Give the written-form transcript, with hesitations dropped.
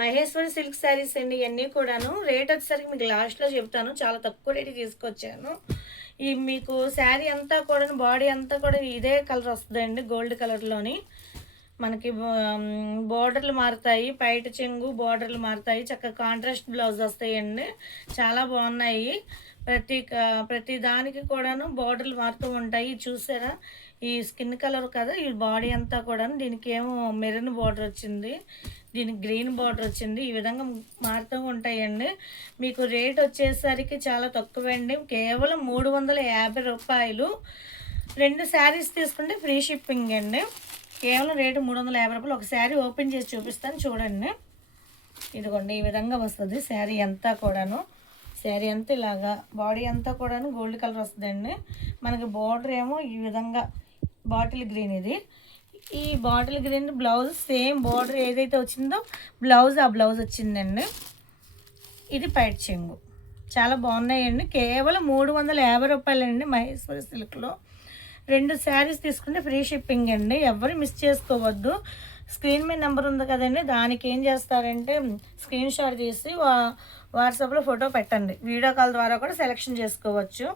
Maheshwari silk saris అండి. ఇవన్నీ కూడాను రేట్ వచ్చేసరికి మీకు లాస్ట్లో చెప్తాను. చాలా తక్కువ రేటుకి తీసుకొచ్చాను. ఈ మీకు శారీ అంతా కూడా బాడీ అంతా కూడా ఇదే కలర్ వస్తుందండి, గోల్డ్ కలర్లోని. మనకి బోర్డర్లు మారుతాయి, పైట చెంగు బోర్డర్లు మారుతాయి, చక్కగా కాంట్రాస్ట్ బ్లౌజ్ వస్తాయండి. చాలా బాగున్నాయి. ప్రతి దానికి కూడాను బోర్డర్లు మారుతూ ఉంటాయి. చూసారా, ఈ స్కిన్ కలర్ కదా, ఈ బాడీ అంతా కూడా. దీనికి ఏమో మెరూన్ బార్డర్ వచ్చింది, దీనికి గ్రీన్ బార్డర్ వచ్చింది. ఈ విధంగా మారుతూ ఉంటాయండి. మీకు రేట్ వచ్చేసరికి చాలా తక్కువండి, కేవలం 350 రూపాయలు. 2 శారీస్ తీసుకుంటే ఫ్రీ షిప్పింగ్ అండి. కేవలం రేటు 350 రూపాయలు. ఒక శారీ ఓపెన్ చేసి చూపిస్తాను చూడండి. ఇదిగోండి, ఈ విధంగా వస్తుంది శారీ అంతా కూడాను. శారీ అంతా ఇలాగా బాడీ అంతా కూడాను గోల్డ్ కలర్ వస్తుందండి. మనకి బార్డర్ ఏమో ఈ విధంగా బాటిల్ గ్రీన్. ఇది ఈ bottle green blouse same border ఏదైతే వచ్చిందో బ్లౌజ్ ఆ బ్లౌజ్ వచ్చిందండి. ఇది పైట చెంగు. చాలా బాగున్నాయండి. కేవలం 350 రూపాయలండి మహేశ్వరి సిల్క్లో. 2 శారీస్ తీసుకుంటే ఫ్రీ షిప్పింగ్ అండి. ఎవరు మిస్ చేసుకోవద్దు. స్క్రీన్ మీద నెంబర్ ఉంది కదండి, దానికి ఏం చేస్తారంటే స్క్రీన్ షాట్ తీసి వాట్సాప్లో ఫోటో పెట్టండి. వీడియో కాల్ ద్వారా కూడా సెలెక్షన్ చేసుకోవచ్చు.